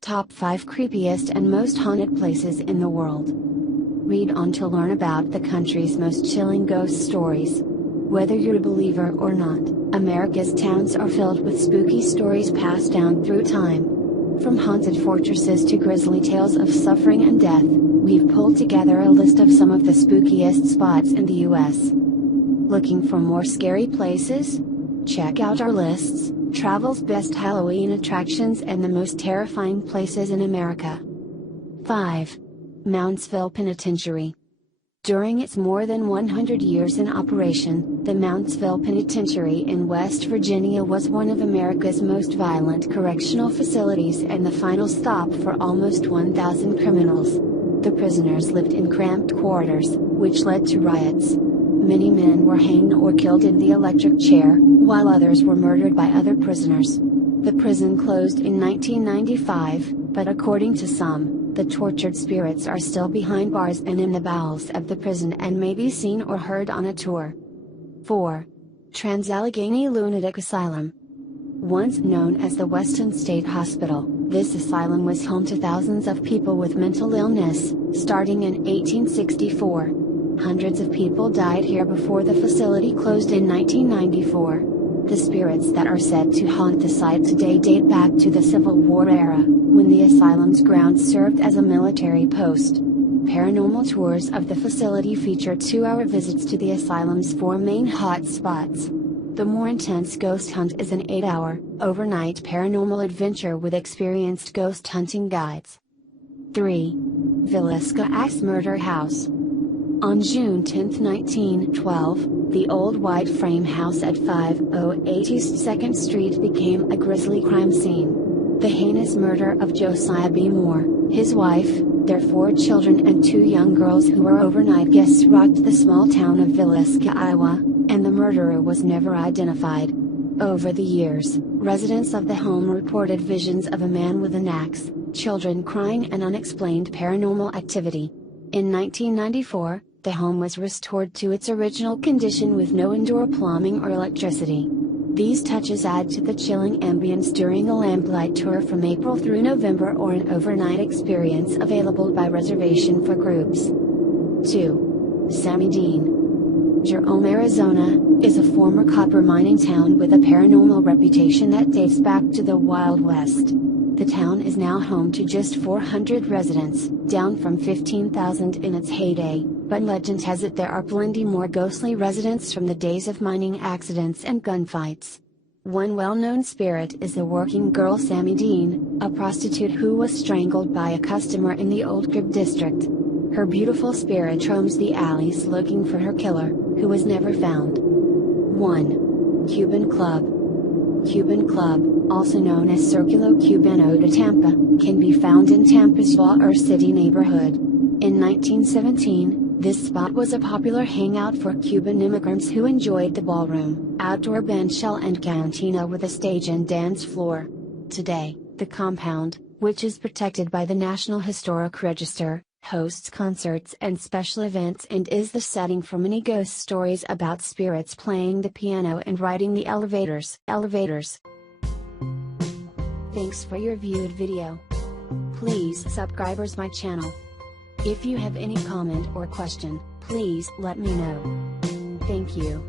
Top 5 Creepiest and Most Haunted Places in the World. Read on to learn about the country's most chilling ghost stories. Whether you're a believer or not, America's towns are filled with spooky stories passed down through time. From haunted fortresses to grisly tales of suffering and death, we've pulled together a list of some of the spookiest spots in the US. Looking for more scary places? Check out our lists: Travel's Best Halloween Attractions and the Most Terrifying Places in America. 5. Moundsville Penitentiary. During its more than 100 years in operation, the Moundsville Penitentiary in West Virginia was one of America's most violent correctional facilities and the final stop for almost 1,000 criminals. The prisoners lived in cramped quarters, which led to riots. Many men were hanged or killed in the electric chair, while others were murdered by other prisoners. The prison closed in 1995, but according to some, the tortured spirits are still behind bars and in the bowels of the prison and may be seen or heard on a tour. 4. Trans-Allegheny Lunatic Asylum. Once known as the Weston State Hospital, this asylum was home to thousands of people with mental illness, starting in 1864. Hundreds of people died here before the facility closed in 1994. The spirits that are said to haunt the site today date back to the Civil War era, when the asylum's grounds served as a military post. Paranormal tours of the facility feature 2-hour visits to the asylum's 4 main hot spots. The more intense ghost hunt is an 8-hour, overnight paranormal adventure with experienced ghost hunting guides. 3. Villisca Axe Murder House. On June 10, 1912, the old white frame house at 508 East 2nd Street became a grisly crime scene. The heinous murder of Josiah B. Moore, his wife, their 4 children and 2 young girls who were overnight guests rocked the small town of Villisca, Iowa, and the murderer was never identified. Over the years, residents of the home reported visions of a man with an axe, children crying and unexplained paranormal activity. In 1994, the home was restored to its original condition with no indoor plumbing or electricity. These touches add to the chilling ambience during a lamplight tour from April through November or an overnight experience available by reservation for groups. 2. Sammy Dean. Jerome, Arizona, is a former copper mining town with a paranormal reputation that dates back to the Wild West. The town is now home to just 400 residents, down from 15,000 in its heyday, but legend has it there are plenty more ghostly residents from the days of mining accidents and gunfights. One well-known spirit is the working girl Sammy Dean, a prostitute who was strangled by a customer in the Old Crib district. Her beautiful spirit roams the alleys looking for her killer, who was never found. 1. Cuban Club. Cuban Club, also known as Circulo Cubano de Tampa, can be found in Tampa's Valor City neighborhood. In 1917, this spot was a popular hangout for Cuban immigrants who enjoyed the ballroom, outdoor bandshell and cantina with a stage and dance floor. Today, the compound, which is protected by the National Historic Register, hosts concerts and special events and is the setting for many ghost stories about spirits playing the piano and riding the elevators. Thanks for your viewed video. Please subscribe my channel. If you have any comment or question, please let me know. Thank you.